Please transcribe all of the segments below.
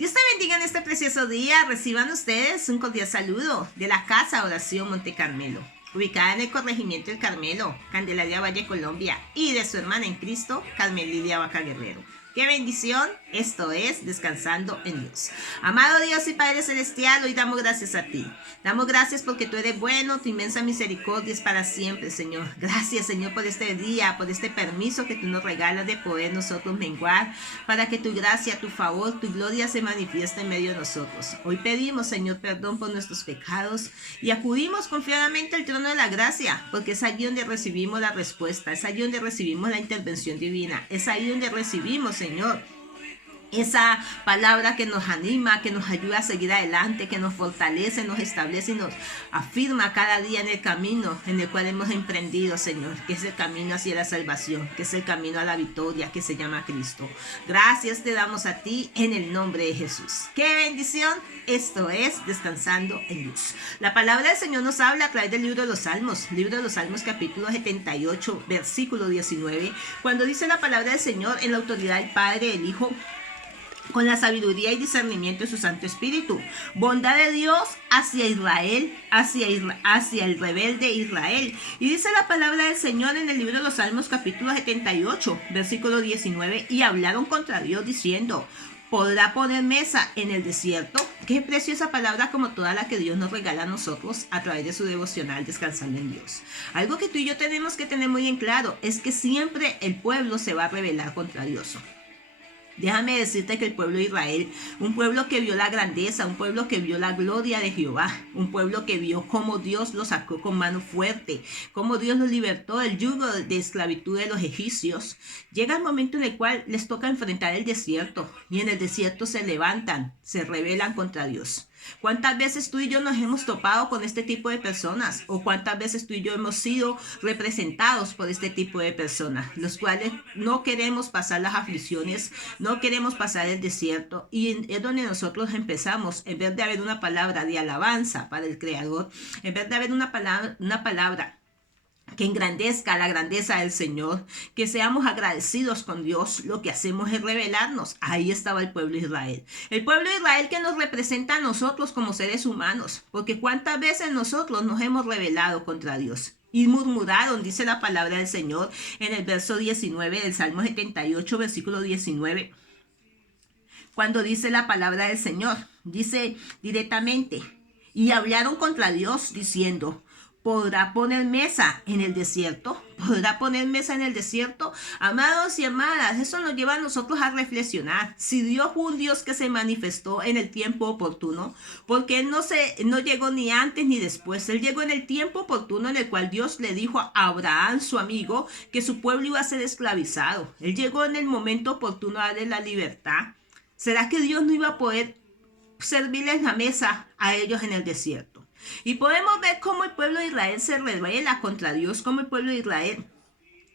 Dios te bendiga en este precioso día. Reciban ustedes un cordial saludo de la Casa Oración Monte Carmelo, ubicada en el corregimiento del Carmelo, Candelaria Valle, Colombia, y de su hermana en Cristo, Carmen Lidia Vaca Guerrero. ¡Qué bendición! Esto es Descansando en Dios. Amado Dios y Padre Celestial, hoy damos gracias a ti. Damos gracias porque tú eres bueno, tu inmensa misericordia es para siempre, Señor. Gracias, Señor, por este día, por este permiso que tú nos regalas de poder nosotros menguar, para que tu gracia, tu favor, tu gloria se manifieste en medio de nosotros. Hoy pedimos, Señor, perdón por nuestros pecados y acudimos confiadamente al trono de la gracia, porque es allí donde recibimos la respuesta, es allí donde recibimos la intervención divina, es ahí donde recibimos, Señor, esa palabra que nos anima, que nos ayuda a seguir adelante, que nos fortalece, nos establece y nos afirma cada día en el camino en el cual hemos emprendido, Señor, que es el camino hacia la salvación, que es el camino a la victoria, que se llama Cristo. Gracias te damos a ti en el nombre de Jesús. ¡Qué bendición! Esto es Descansando en Dios. La palabra del Señor nos habla a través del libro de los Salmos, capítulo 78, versículo 19, cuando dice la palabra del Señor: en la autoridad del Padre, del Hijo, con la sabiduría y discernimiento de su Santo Espíritu. Bondad de Dios hacia Israel, hacia el rebelde Israel. Y dice la palabra del Señor en el libro de los Salmos, capítulo 78, versículo 19, y hablaron contra Dios diciendo: ¿podrá poner mesa en el desierto? Qué preciosa palabra, como toda la que Dios nos regala a nosotros a través de su devocional Descansando en Dios. Algo que tú y yo tenemos que tener muy en claro es que siempre el pueblo se va a rebelar contra Dios. Déjame decirte que el pueblo de Israel, un pueblo que vio la grandeza, un pueblo que vio la gloria de Jehová, un pueblo que vio cómo Dios los sacó con mano fuerte, cómo Dios los libertó del yugo de esclavitud de los egipcios, llega el momento en el cual les toca enfrentar el desierto, y en el desierto se levantan, se rebelan contra Dios. ¿Cuántas veces tú y yo nos hemos topado con este tipo de personas? ¿O cuántas veces tú y yo hemos sido representados por este tipo de personas? Los cuales no queremos pasar las aflicciones, no queremos pasar el desierto. Y es donde nosotros empezamos, en vez de haber una palabra de alabanza para el Creador, en vez de haber una palabra que engrandezca la grandeza del Señor, que seamos agradecidos con Dios, lo que hacemos es rebelarnos. Ahí estaba el pueblo de Israel. El pueblo de Israel que nos representa a nosotros como seres humanos, porque cuántas veces nosotros nos hemos rebelado contra Dios. Y murmuraron, dice la palabra del Señor en el verso 19 del Salmo 78, versículo 19. Cuando dice la palabra del Señor, dice directamente: y hablaron contra Dios diciendo: ¿podrá poner mesa en el desierto? ¿Podrá poner mesa en el desierto? Amados y amadas, eso nos lleva a nosotros a reflexionar. Si Dios fue un Dios que se manifestó en el tiempo oportuno, porque Él no llegó ni antes ni después. Él llegó en el tiempo oportuno en el cual Dios le dijo a Abraham, su amigo, que su pueblo iba a ser esclavizado. Él llegó en el momento oportuno a darle la libertad. ¿Será que Dios no iba a poder servirles la mesa a ellos en el desierto? Y podemos ver cómo el pueblo de Israel se rebela contra Dios, cómo el pueblo de Israel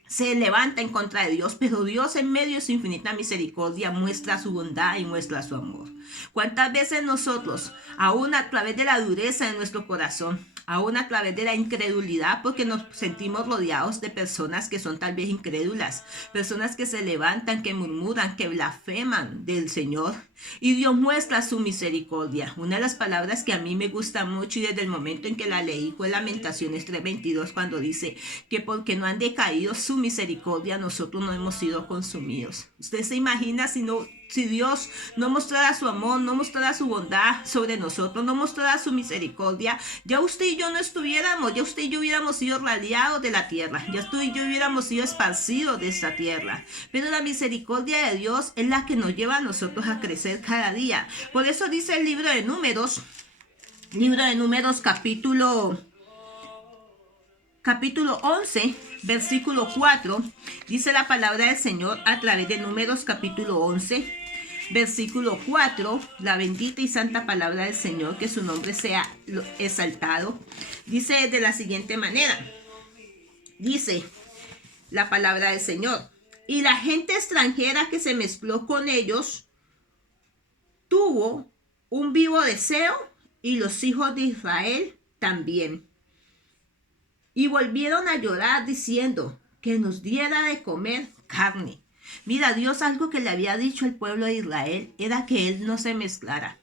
se levanta en contra de Dios, pero Dios en medio de su infinita misericordia muestra su bondad y muestra su amor. ¿Cuántas veces nosotros, aún a través de la dureza de nuestro corazón, aún a través de la incredulidad, porque nos sentimos rodeados de personas que son tal vez incrédulas, personas que se levantan, que murmuran, que blasfeman del Señor, y Dios muestra su misericordia? Una de las palabras que a mí me gusta mucho, y desde el momento en que la leí, fue Lamentaciones 3:22, cuando dice que porque no han decaído su misericordia, nosotros no hemos sido consumidos. ¿Usted se imagina si Dios no mostrara su amor, no mostrara su bondad sobre nosotros, no mostrara su misericordia? Ya usted y yo no estuviéramos, ya usted y yo hubiéramos sido radiados de la tierra, ya usted y yo hubiéramos sido esparcidos de esta tierra. Pero la misericordia de Dios es la que nos lleva a nosotros a crecer cada día. Por eso dice el libro de Números, capítulo 11, versículo 4, dice la palabra del Señor a través de Números capítulo 11, versículo 4, la bendita y santa palabra del Señor, que su nombre sea exaltado. Dice de la siguiente manera, dice la palabra del Señor: y la gente extranjera que se mezcló con ellos tuvo un vivo deseo, y los hijos de Israel también. Y volvieron a llorar diciendo: que nos diera de comer carne. Mira, Dios algo que le había dicho al pueblo de Israel era que Él no se mezclara.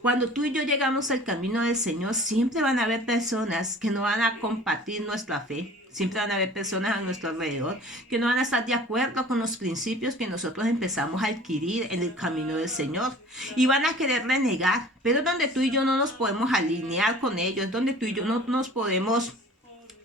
Cuando tú y yo llegamos al camino del Señor, siempre van a haber personas que no van a compartir nuestra fe. Siempre van a haber personas a nuestro alrededor que no van a estar de acuerdo con los principios que nosotros empezamos a adquirir en el camino del Señor. Y van a querer renegar, pero es donde tú y yo no nos podemos alinear con ellos, donde tú y yo no nos podemos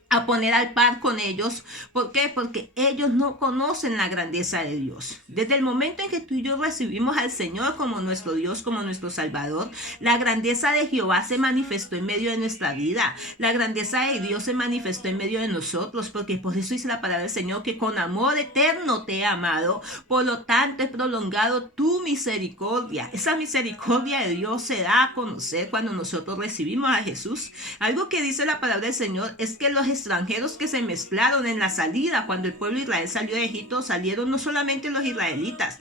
a poner al par con ellos. ¿Por qué? Porque ellos no conocen la grandeza de Dios. Desde el momento en que tú y yo recibimos al Señor como nuestro Dios, como nuestro Salvador, la grandeza de Jehová se manifestó en medio de nuestra vida. La grandeza de Dios se manifestó en medio de nosotros, porque por eso dice la palabra del Señor que con amor eterno te he amado, por lo tanto he prolongado tu misericordia. Esa misericordia de Dios se da a conocer cuando nosotros recibimos a Jesús. Algo que dice la palabra del Señor es que los extranjeros que se mezclaron en la salida, cuando el pueblo de Israel salió de Egipto, salieron no solamente los israelitas,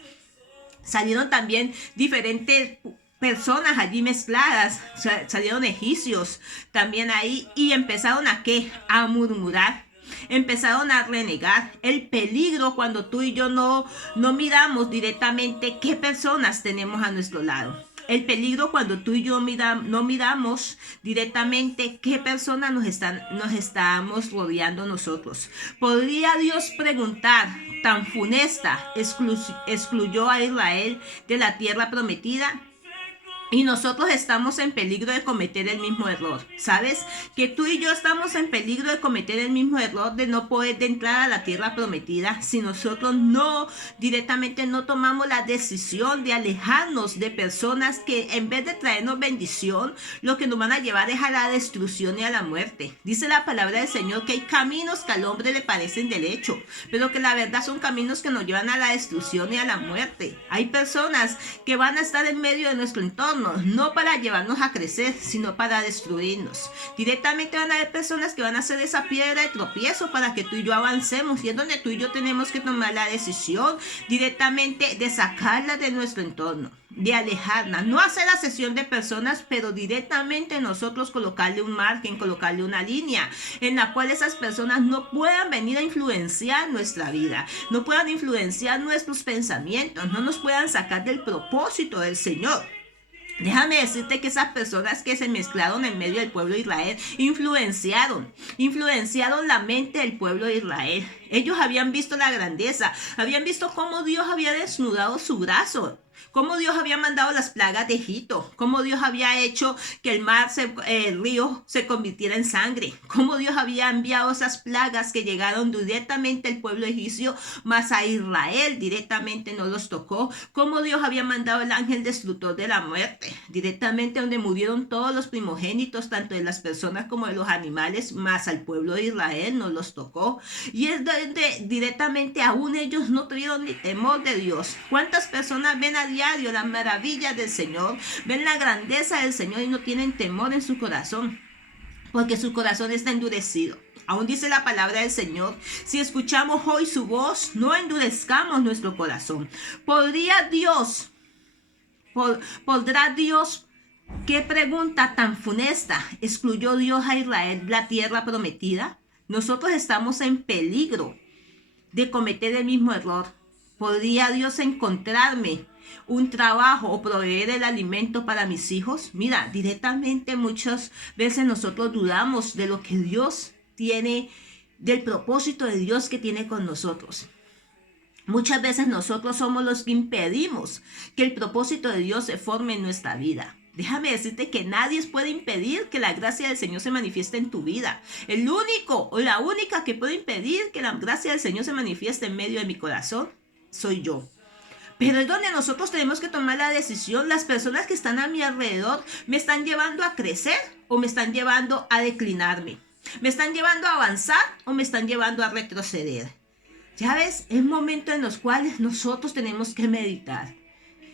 salieron también diferentes personas allí mezcladas, salieron egipcios también ahí y empezaron a ¿qué? A murmurar. Empezaron a renegar. El peligro cuando tú y yo no miramos directamente qué personas tenemos a nuestro lado. El peligro cuando tú y yo no miramos directamente qué personas nos estamos rodeando nosotros. ¿Podría Dios preguntar, tan funesta excluyó a Israel de la tierra prometida? Y nosotros estamos en peligro de cometer el mismo error. ¿Sabes? Que tú y yo estamos en peligro de cometer el mismo error de no poder entrar a la tierra prometida si nosotros directamente no tomamos la decisión de alejarnos de personas que en vez de traernos bendición, lo que nos van a llevar es a la destrucción y a la muerte. Dice la palabra del Señor que hay caminos que al hombre le parecen derecho, pero que la verdad son caminos que nos llevan a la destrucción y a la muerte. Hay personas que van a estar en medio de nuestro entorno, no para llevarnos a crecer, sino para destruirnos. Directamente van a haber personas que van a hacer esa piedra de tropiezo para que tú y yo avancemos, y es donde tú y yo tenemos que tomar la decisión directamente de sacarla de nuestro entorno, de alejarla, no hacer la sesión de personas, pero directamente nosotros colocarle un margen, colocarle una línea en la cual esas personas no puedan venir a influenciar nuestra vida, no puedan influenciar nuestros pensamientos, no nos puedan sacar del propósito del Señor. Déjame decirte que esas personas que se mezclaron en medio del pueblo de Israel influenciaron la mente del pueblo de Israel. Ellos habían visto la grandeza, habían visto cómo Dios había desnudado su brazo, cómo Dios había mandado las plagas de Egipto, cómo Dios había hecho que el río se convirtiera en sangre, cómo Dios había enviado esas plagas que llegaron directamente al pueblo egipcio, mas a Israel directamente no los tocó, cómo Dios había mandado el ángel destructor de la muerte, directamente donde murieron todos los primogénitos, tanto de las personas como de los animales, mas al pueblo de Israel no los tocó. Y es donde directamente aún ellos no tuvieron ni temor de Dios. ¿Cuántas personas ven a diario las maravillas del Señor, ven la grandeza del Señor y no tienen temor en su corazón? Porque su corazón está endurecido. Aún dice la palabra del Señor: si escuchamos hoy su voz, no endurezcamos nuestro corazón. ¿Podrá Dios? ¿Qué pregunta tan funesta excluyó Dios a Israel de la tierra prometida? Nosotros estamos en peligro de cometer el mismo error. ¿Podría Dios encontrarme un trabajo o proveer el alimento para mis hijos? Mira, directamente muchas veces nosotros dudamos de lo que Dios tiene, del propósito de Dios que tiene con nosotros. Muchas veces nosotros somos los que impedimos que el propósito de Dios se forme en nuestra vida. Déjame decirte que nadie puede impedir que la gracia del Señor se manifieste en tu vida. El único o la única que puede impedir que la gracia del Señor se manifieste en medio de mi corazón soy yo. Pero es donde nosotros tenemos que tomar la decisión. Las personas que están a mi alrededor me están llevando a crecer o me están llevando a declinarme. Me están llevando a avanzar o me están llevando a retroceder. Ya ves, es momento en los cuales nosotros tenemos que meditar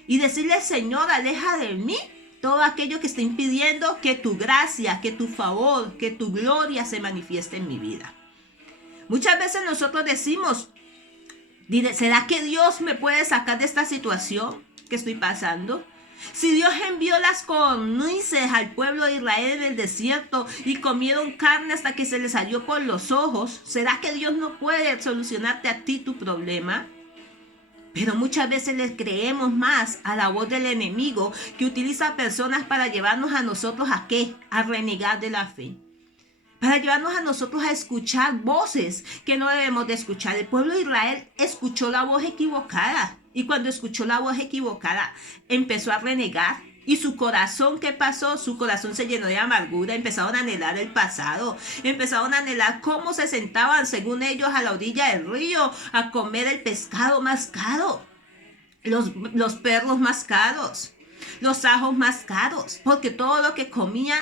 y decirle: Señor, aleja de mí todo aquello que está impidiendo que tu gracia, que tu favor, que tu gloria se manifieste en mi vida. Muchas veces nosotros decimos: ¿será que Dios me puede sacar de esta situación que estoy pasando? Si Dios envió las codornices al pueblo de Israel en el desierto y comieron carne hasta que se les salió por los ojos, ¿será que Dios no puede solucionarte a ti tu problema? Pero muchas veces le creemos más a la voz del enemigo, que utiliza personas para llevarnos a nosotros ¿a qué? A renegar de la fe. Para llevarnos a nosotros a escuchar voces que no debemos de escuchar. El pueblo de Israel escuchó la voz equivocada. Y cuando escuchó la voz equivocada, empezó a renegar. Y su corazón, ¿qué pasó? Su corazón se llenó de amargura. Empezaron a anhelar el pasado. Empezaron a anhelar cómo se sentaban, según ellos, a la orilla del río a comer el pescado más caro, los perros más caros, los ajos más caros, porque todo lo que comían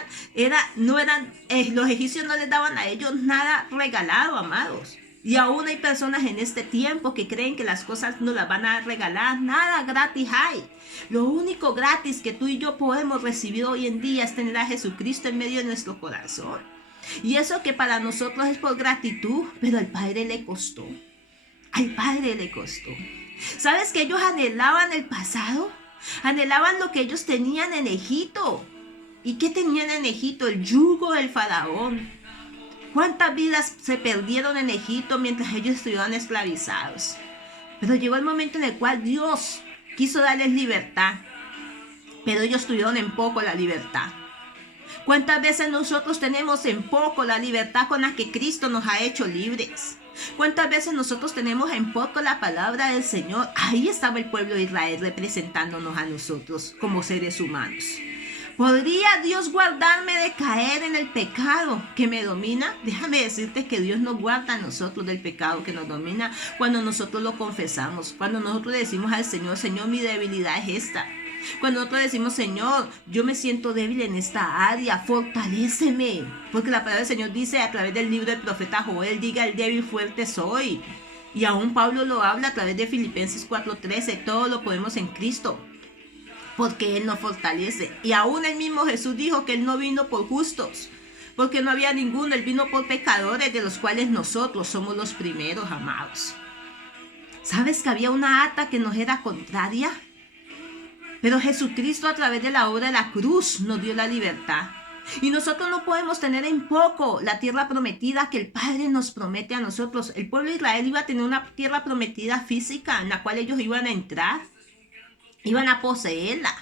los egipcios no les daban a ellos nada regalado, amados. Y aún hay personas en este tiempo que creen que las cosas no las van a regalar. Nada gratis hay. Lo único gratis que tú y yo podemos recibir hoy en día es tener a Jesucristo en medio de nuestro corazón. Y eso que para nosotros es por gratitud, pero al Padre le costó. Al Padre le costó. ¿Sabes que ellos anhelaban el pasado? Anhelaban lo que ellos tenían en Egipto. ¿Y qué tenían en Egipto? El yugo del faraón. ¿Cuántas vidas se perdieron en Egipto mientras ellos estuvieron esclavizados? Pero llegó el momento en el cual Dios quiso darles libertad, pero ellos tuvieron en poco la libertad. ¿Cuántas veces nosotros tenemos en poco la libertad con la que Cristo nos ha hecho libres? ¿Cuántas veces nosotros tenemos en poco la palabra del Señor? Ahí estaba el pueblo de Israel representándonos a nosotros como seres humanos. ¿Podría Dios guardarme de caer en el pecado que me domina? Déjame decirte que Dios nos guarda a nosotros del pecado que nos domina cuando nosotros lo confesamos. Cuando nosotros le decimos al Señor, Señor, mi debilidad es esta. Cuando nosotros decimos, Señor, yo me siento débil en esta área, fortaléceme. Porque la palabra del Señor dice a través del libro del profeta Joel, diga, el débil fuerte soy. Y aún Pablo lo habla a través de Filipenses 4:13, todo lo podemos en Cristo, porque Él nos fortalece. Y aún el mismo Jesús dijo que Él no vino por justos, porque no había ninguno. Él vino por pecadores, de los cuales nosotros somos los primeros, amados. ¿Sabes que había una ata que nos era contraria? Pero Jesucristo, a través de la obra de la cruz, nos dio la libertad. Y nosotros no podemos tener en poco la tierra prometida que el Padre nos promete a nosotros. El pueblo de Israel iba a tener una tierra prometida física en la cual ellos iban a entrar. Iban a poseerla.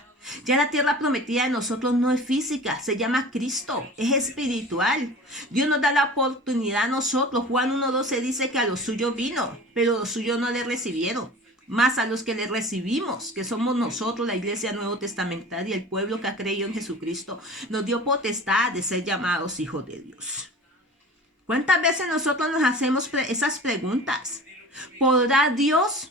Ya la tierra prometida de nosotros no es física, se llama Cristo, es espiritual. Dios nos da la oportunidad a nosotros. Juan 1:12 dice que a los suyos vino, pero los suyos no le recibieron. Más a los que le recibimos, que somos nosotros, la iglesia nuevo testamentaria, el pueblo que ha creído en Jesucristo, nos dio potestad de ser llamados hijos de Dios. ¿Cuántas veces nosotros nos hacemos esas preguntas? ¿Podrá Dios?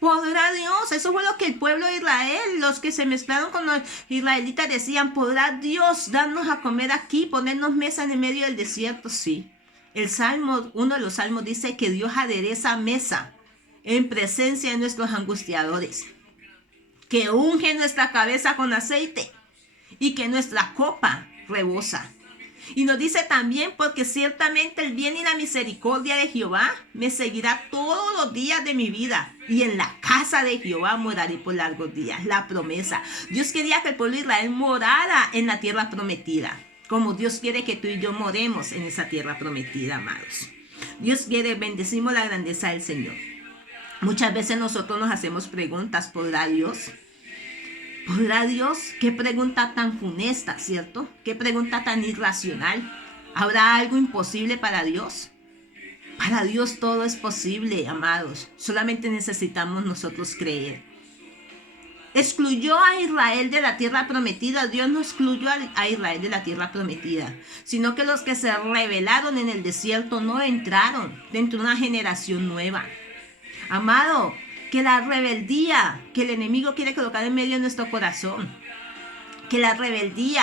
¿Podrá Dios? Eso fue lo que el pueblo de Israel, los que se mezclaron con los israelitas, decían: ¿podrá Dios darnos a comer aquí, ponernos mesa en el medio del desierto? Sí. Uno de los salmos dice que Dios adereza mesa en presencia de nuestros angustiadores, que unge nuestra cabeza con aceite y que nuestra copa rebosa. Y nos dice también, porque ciertamente el bien y la misericordia de Jehová me seguirá todos los días de mi vida, y en la casa de Jehová moraré por largos días. La promesa. Dios quería que el pueblo de Israel morara en la tierra prometida, como Dios quiere que tú y yo moremos en esa tierra prometida, amados. Dios quiere, bendecimos la grandeza del Señor. Muchas veces nosotros nos hacemos preguntas: ¿podrá Dios? ¿Podrá Dios? Qué pregunta tan funesta, ¿cierto? Qué pregunta tan irracional. ¿Habrá algo imposible para Dios? Para Dios todo es posible, amados. Solamente necesitamos nosotros creer. Excluyó a Israel de la tierra prometida. Dios no excluyó a Israel de la tierra prometida, sino que los que se rebelaron en el desierto no entraron dentro de una generación nueva. Amado, que la rebeldía que el enemigo quiere colocar en medio de nuestro corazón, que la rebeldía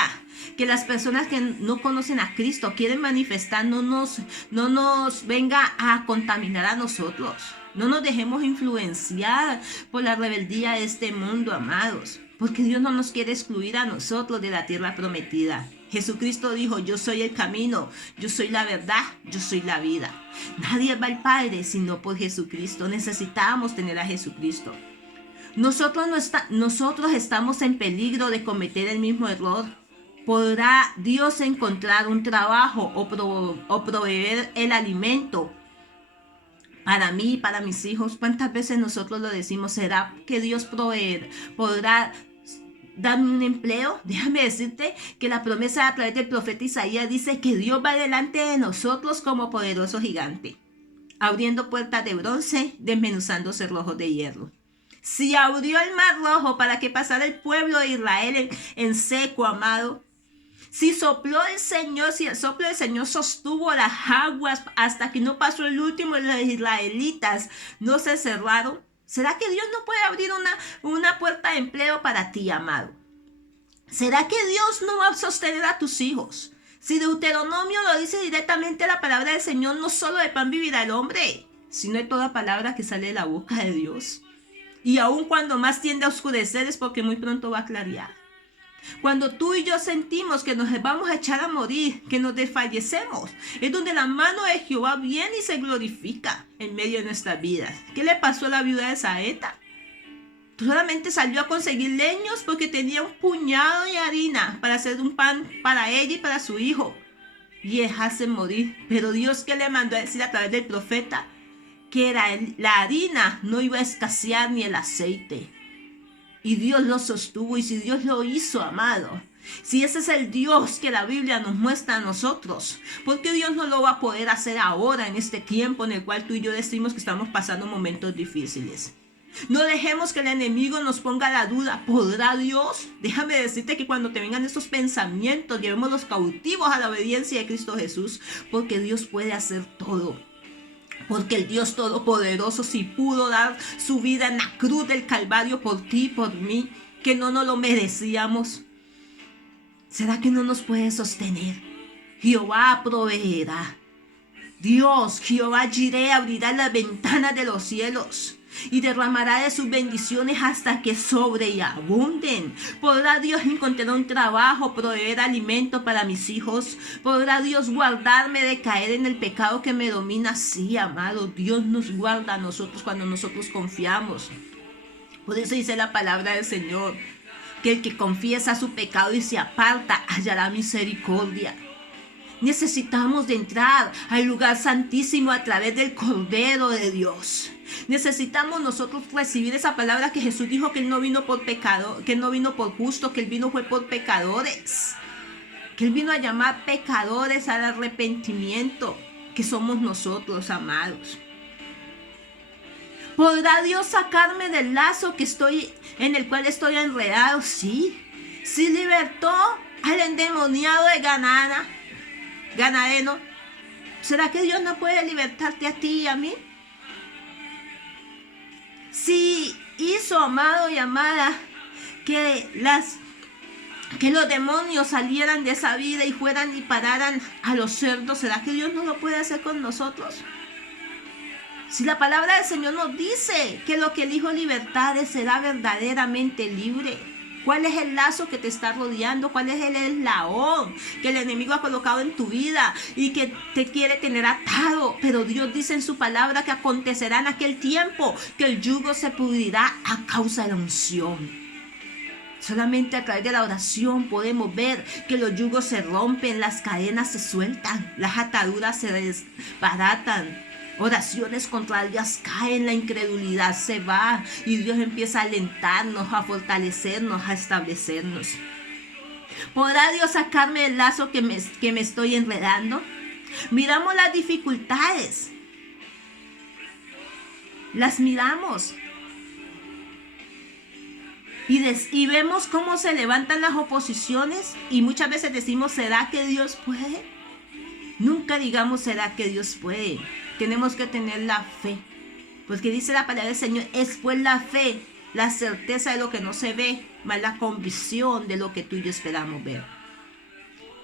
que las personas que no conocen a Cristo quieren manifestar, no nos venga a contaminar a nosotros. No nos dejemos influenciar por la rebeldía de este mundo, amados, porque Dios no nos quiere excluir a nosotros de la tierra prometida. Jesucristo dijo: yo soy el camino, yo soy la verdad, yo soy la vida. Nadie va al Padre sino por Jesucristo. Necesitamos tener a Jesucristo. Nosotros estamos en peligro de cometer el mismo error. ¿Podrá Dios encontrar un trabajo o proveer el alimento para mí y para mis hijos. ¿Cuántas veces nosotros lo decimos? ¿Será que Dios podrá darme un empleo? Déjame decirte que la promesa a través del profeta Isaías dice que Dios va delante de nosotros como poderoso gigante, abriendo puertas de bronce, desmenuzando cerrojos de hierro. Si abrió el mar rojo para que pasara el pueblo de Israel en seco, amado. Si sopló el Señor, si el soplo del Señor sostuvo las aguas hasta que no pasó el último y los israelitas no se cerraron, ¿será que Dios no puede abrir una puerta de empleo para ti, amado? ¿Será que Dios no va a sostener a tus hijos? Si Deuteronomio lo dice directamente la palabra del Señor, no solo de pan vivirá el hombre, sino de toda palabra que sale de la boca de Dios. Y aun cuando más tiende a oscurecer es porque muy pronto va a clarear. Cuando tú y yo sentimos que nos vamos a echar a morir, que nos desfallecemos, es donde la mano de Jehová viene y se glorifica en medio de nuestras vidas. ¿Qué le pasó a la viuda de Saeta? Solamente salió a conseguir leños porque tenía un puñado de harina para hacer un pan para ella y para su hijo y dejarse morir. Pero Dios, que le mandó a decir a través del profeta que la harina no iba a escasear ni el aceite. Y Dios lo sostuvo. Y si Dios lo hizo, amado, si ese es el Dios que la Biblia nos muestra a nosotros, ¿por qué Dios no lo va a poder hacer ahora, en este tiempo en el cual tú y yo decimos que estamos pasando momentos difíciles? No dejemos que el enemigo nos ponga la duda. ¿Podrá Dios? Déjame decirte que cuando te vengan estos pensamientos, llevémoslos cautivos a la obediencia de Cristo Jesús, porque Dios puede hacer todo. Porque el Dios Todopoderoso, si pudo dar su vida en la cruz del Calvario por ti y por mí, que no nos lo merecíamos, ¿será que no nos puede sostener? Jehová proveerá. Dios, Jehová Jireh, abrirá las ventanas de los cielos y derramará de sus bendiciones hasta que sobre y abunden. ¿Podrá Dios encontrar un trabajo, proveer alimento para mis hijos? ¿Podrá Dios guardarme de caer en el pecado que me domina? Sí, amado, Dios nos guarda a nosotros cuando nosotros confiamos. Por eso dice la palabra del Señor, que el que confiesa su pecado y se aparta hallará misericordia. Necesitamos de entrar al lugar santísimo a través del Cordero de Dios. Necesitamos nosotros recibir esa palabra que Jesús dijo, que Él no vino por pecado, que Él no vino por justo, que Él vino fue por pecadores. Que Él vino a llamar pecadores al arrepentimiento, que somos nosotros, amados. ¿Podrá Dios sacarme del lazo en el cual estoy enredado? Sí. Sí libertó al endemoniado de Gadareno. ¿Será que Dios no puede libertarte a ti y a mí? Si hizo, amado y amada, que los demonios salieran de esa vida y fueran y pararan a los cerdos, ¿será que Dios no lo puede hacer con nosotros? Si la palabra del Señor nos dice que lo que el Hijo libertare será verdaderamente libre. ¿Cuál es el lazo que te está rodeando? ¿Cuál es el eslabón que el enemigo ha colocado en tu vida y que te quiere tener atado? Pero Dios dice en su palabra que acontecerá en aquel tiempo que el yugo se pudrirá a causa de la unción. Solamente a través de la oración podemos ver que los yugos se rompen, las cadenas se sueltan, las ataduras se desbaratan. Oraciones contrarias caen, la incredulidad se va y Dios empieza a alentarnos, a fortalecernos, a establecernos. ¿Podrá Dios sacarme del lazo que me estoy enredando? Miramos las dificultades, las miramos y vemos cómo se levantan las oposiciones y muchas veces decimos, ¿será que Dios puede? Nunca digamos, ¿será que Dios puede? Tenemos que tener la fe, porque dice la palabra del Señor, es pues la fe, la certeza de lo que no se ve, más la convicción de lo que tú y yo esperamos ver.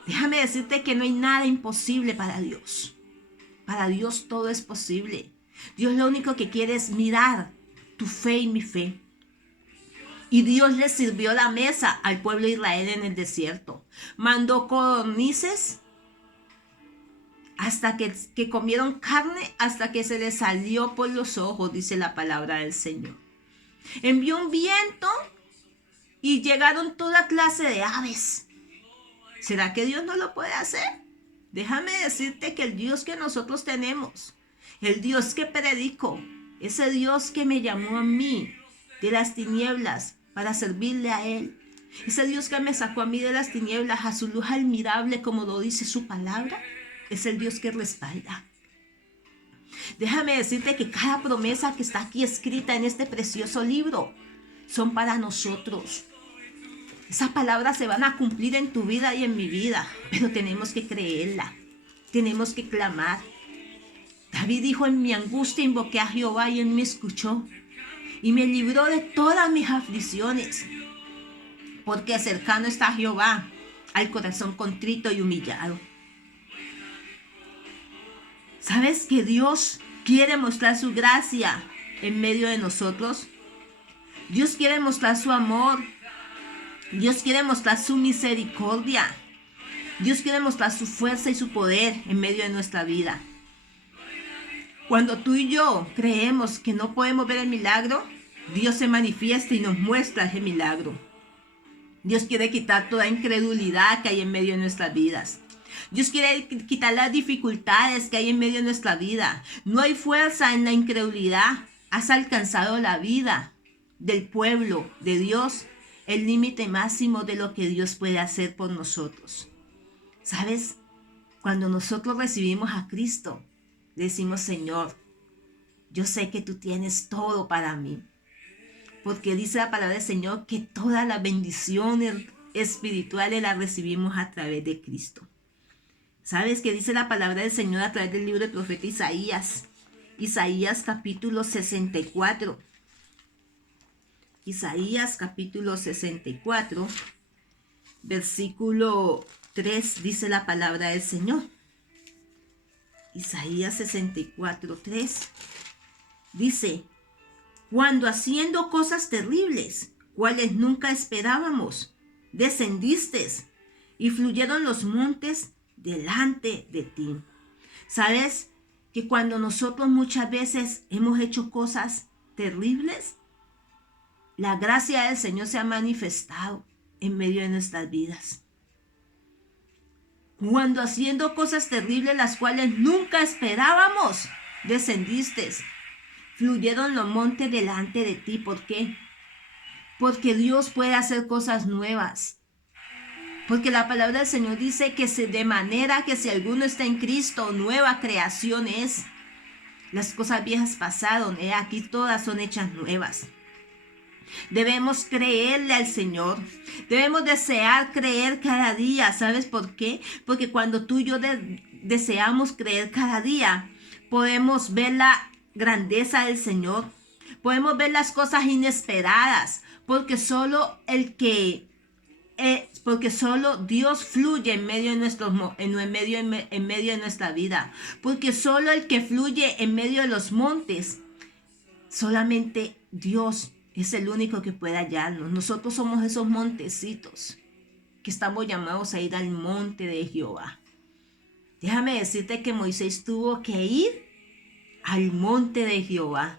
Déjame decirte que no hay nada imposible para Dios. Para Dios todo es posible. Dios lo único que quiere es mirar tu fe y mi fe. Y Dios le sirvió la mesa al pueblo de Israel en el desierto. Mandó codornices hasta que comieron carne, hasta que se les salió por los ojos, dice la palabra del Señor. Envió un viento y llegaron toda clase de aves. ¿Será que Dios no lo puede hacer? Déjame decirte que el Dios que nosotros tenemos El Dios que predico, ese Dios que me llamó a mí de las tinieblas para servirle a Él. Ese Dios que me sacó a mí de las tinieblas a su luz admirable, como lo dice su palabra, es el Dios que respalda. Déjame decirte que cada promesa que está aquí escrita en este precioso libro son para nosotros. Esas palabras se van a cumplir en tu vida y en mi vida, pero tenemos que creerla, tenemos que clamar. David dijo: en mi angustia invoqué a Jehová y Él me escuchó y me libró de todas mis aflicciones. Porque cercano está Jehová al corazón contrito y humillado. ¿Sabes que Dios quiere mostrar su gracia en medio de nosotros? Dios quiere mostrar su amor. Dios quiere mostrar su misericordia. Dios quiere mostrar su fuerza y su poder en medio de nuestra vida. Cuando tú y yo creemos que no podemos ver el milagro, Dios se manifiesta y nos muestra ese milagro. Dios quiere quitar toda incredulidad que hay en medio de nuestras vidas. Dios quiere quitar las dificultades que hay en medio de nuestra vida. No hay fuerza en la incredulidad. Has alcanzado la vida del pueblo de Dios, el límite máximo de lo que Dios puede hacer por nosotros. ¿Sabes? Cuando nosotros recibimos a Cristo, decimos: Señor, yo sé que tú tienes todo para mí. Porque dice la palabra del Señor que todas las bendiciones espirituales las recibimos a través de Cristo. ¿Sabes qué dice la palabra del Señor a través del libro del profeta Isaías? Isaías capítulo 64. Isaías capítulo 64, versículo 3, dice la palabra del Señor. Isaías 64, 3. Dice: cuando haciendo cosas terribles, cuales nunca esperábamos, descendiste y fluyeron los montes delante de ti. ¿Sabes que cuando nosotros muchas veces hemos hecho cosas terribles, la gracia del Señor se ha manifestado en medio de nuestras vidas? Cuando haciendo cosas terribles, las cuales nunca esperábamos, descendiste, fluyeron los montes delante de ti. ¿Por qué? Porque Dios puede hacer cosas nuevas. Porque la palabra del Señor dice que de manera que si alguno está en Cristo, nueva creación es. Las cosas viejas pasaron, aquí todas son hechas nuevas. Debemos creerle al Señor. Debemos desear creer cada día. ¿Sabes por qué? Porque cuando tú y yo deseamos creer cada día, podemos ver la grandeza del Señor. Podemos ver las cosas inesperadas. Porque solo Dios fluye en medio de nuestra vida. Porque solo el que fluye en medio de los montes, solamente Dios es el único que puede hallarnos. Nosotros somos esos montecitos que estamos llamados a ir al monte de Jehová. Déjame decirte que Moisés tuvo que ir al monte de Jehová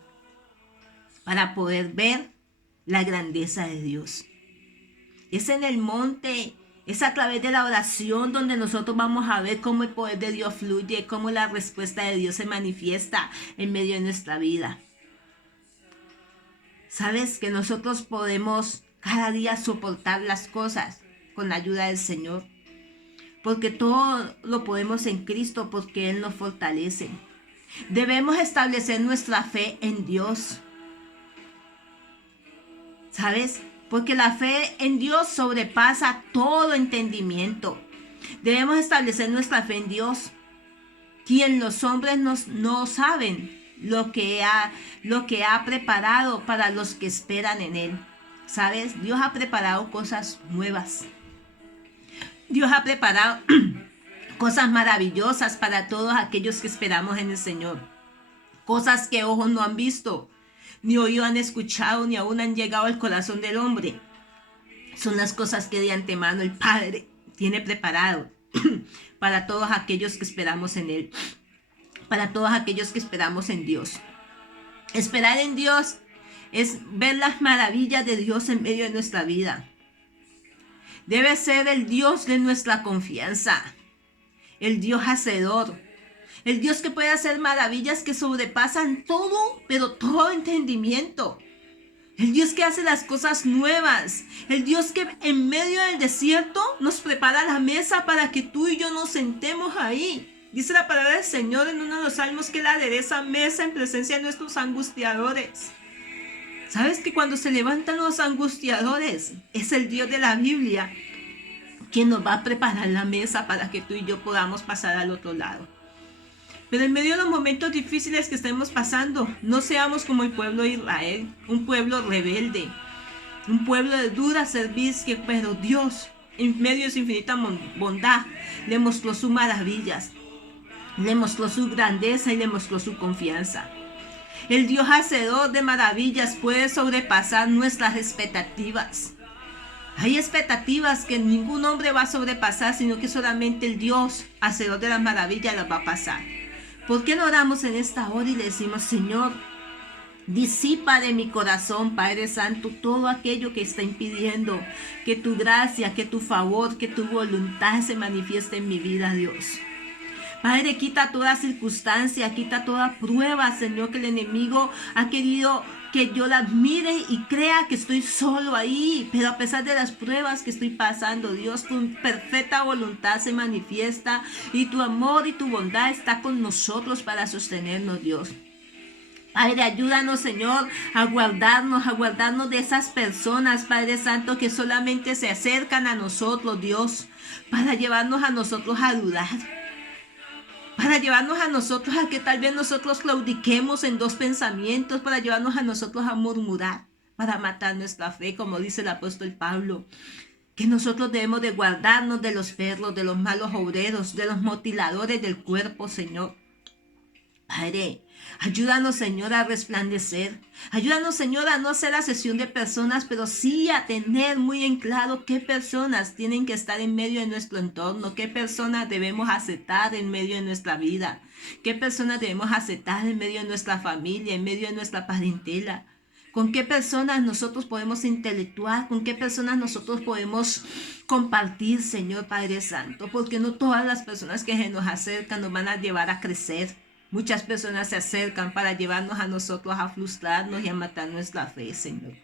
para poder ver la grandeza de Dios. Es en el monte, es a través de la oración donde nosotros vamos a ver cómo el poder de Dios fluye, cómo la respuesta de Dios se manifiesta en medio de nuestra vida. Sabes que nosotros podemos cada día soportar las cosas con la ayuda del Señor. Porque todo lo podemos en Cristo, porque Él nos fortalece. Debemos establecer nuestra fe en Dios. ¿Sabes? Porque la fe en Dios sobrepasa todo entendimiento. Debemos establecer nuestra fe en Dios, quien los hombres no saben lo que ha preparado para los que esperan en Él. ¿Sabes? Dios ha preparado cosas nuevas. Dios ha preparado cosas maravillosas para todos aquellos que esperamos en el Señor. Cosas que ojos no han visto, ni oídos han escuchado, ni aún han llegado al corazón del hombre. Son las cosas que de antemano el Padre tiene preparado para todos aquellos que esperamos en Él. Para todos aquellos que esperamos en Dios. Esperar en Dios es ver las maravillas de Dios en medio de nuestra vida. Debe ser el Dios de nuestra confianza, el Dios hacedor, El Dios que puede hacer maravillas que sobrepasan todo, pero todo entendimiento. El Dios que hace las cosas nuevas. El Dios que en medio del desierto nos prepara la mesa para que tú y yo nos sentemos ahí. Dice la palabra del Señor en uno de los salmos que Él adereza mesa en presencia de nuestros angustiadores. ¿Sabes que cuando se levantan los angustiadores, es el Dios de la Biblia quien nos va a preparar la mesa para que tú y yo podamos pasar al otro lado? Pero en medio de los momentos difíciles que estemos pasando, no seamos como el pueblo de Israel, un pueblo rebelde, un pueblo de dura servicio, pero Dios, en medio de su infinita bondad, le mostró sus maravillas, le mostró su grandeza y le mostró su confianza. El Dios hacedor de maravillas puede sobrepasar nuestras expectativas. Hay expectativas que ningún hombre va a sobrepasar, sino que solamente el Dios hacedor de las maravillas las va a pasar. ¿Por qué no oramos en esta hora y le decimos: Señor, disipa de mi corazón, Padre Santo, todo aquello que está impidiendo que tu gracia, que tu favor, que tu voluntad se manifieste en mi vida, Dios? Padre, quita toda circunstancia, quita toda prueba, Señor, que el enemigo ha querido que yo la mire y crea que estoy solo ahí. Pero a pesar de las pruebas que estoy pasando, Dios, tu perfecta voluntad se manifiesta y tu amor y tu bondad está con nosotros para sostenernos, Dios. Padre, ayúdanos, Señor, a guardarnos de esas personas, Padre Santo, que solamente se acercan a nosotros, Dios, para llevarnos a nosotros a dudar. Para llevarnos a nosotros a que tal vez nosotros claudiquemos en dos pensamientos, para llevarnos a nosotros a murmurar, para matar nuestra fe, como dice el apóstol Pablo. Que nosotros debemos de guardarnos de los perros, de los malos obreros, de los mutiladores del cuerpo, Señor. Padre, ayúdanos, Señor, a resplandecer. Ayúdanos, Señor, a no hacer asesión de personas, pero sí a tener muy en claro qué personas tienen que estar en medio de nuestro entorno, qué personas debemos aceptar en medio de nuestra vida, qué personas debemos aceptar en medio de nuestra familia, en medio de nuestra parentela. ¿Con qué personas nosotros podemos intelectuar? ¿Con qué personas nosotros podemos compartir, Señor Padre Santo? Porque no todas las personas que se nos acercan nos van a llevar a crecer. Muchas personas se acercan para llevarnos a nosotros a frustrarnos y a matar nuestra fe, Señor.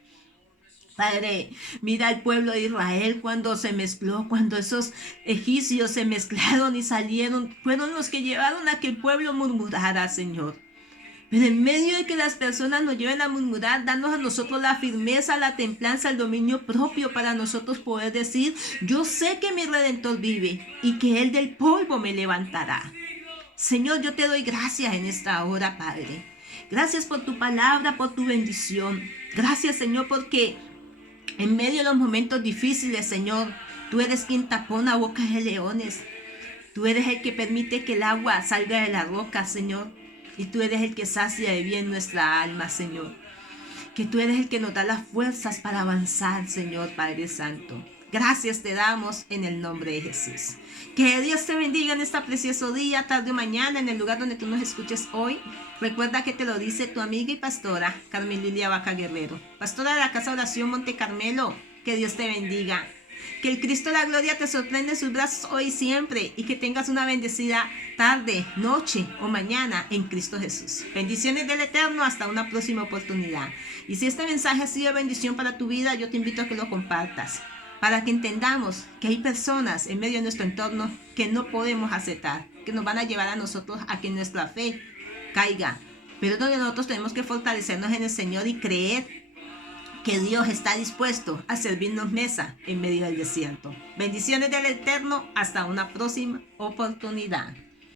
Padre, mira al pueblo de Israel cuando se mezcló, cuando esos egipcios se mezclaron y salieron, fueron los que llevaron a que el pueblo murmurara, Señor. Pero en medio de que las personas nos lleven a murmurar, danos a nosotros la firmeza, la templanza, el dominio propio para nosotros poder decir: yo sé que mi Redentor vive y que Él del polvo me levantará. Señor, yo te doy gracias en esta hora, Padre. Gracias por tu palabra, por tu bendición. Gracias, Señor, porque en medio de los momentos difíciles, Señor, tú eres quien tapona bocas de leones. Tú eres el que permite que el agua salga de la roca, Señor. Y tú eres el que sacia de bien nuestra alma, Señor. Que tú eres el que nos da las fuerzas para avanzar, Señor Padre Santo. Gracias te damos en el nombre de Jesús. Que Dios te bendiga en este precioso día, tarde o mañana, en el lugar donde tú nos escuches hoy. Recuerda que te lo dice tu amiga y pastora, Carmen Lilia Vaca Guerrero, pastora de la Casa de Oración Monte Carmelo. Que Dios te bendiga. Que el Cristo de la Gloria te sorprenda en sus brazos hoy y siempre. Y que tengas una bendecida tarde, noche o mañana en Cristo Jesús. Bendiciones del Eterno, hasta una próxima oportunidad. Y si este mensaje ha sido bendición para tu vida, yo te invito a que lo compartas, para que entendamos que hay personas en medio de nuestro entorno que no podemos aceptar, que nos van a llevar a nosotros a que nuestra fe caiga. Pero donde nosotros tenemos que fortalecernos en el Señor y creer que Dios está dispuesto a servirnos mesa en medio del desierto. Bendiciones del Eterno, hasta una próxima oportunidad.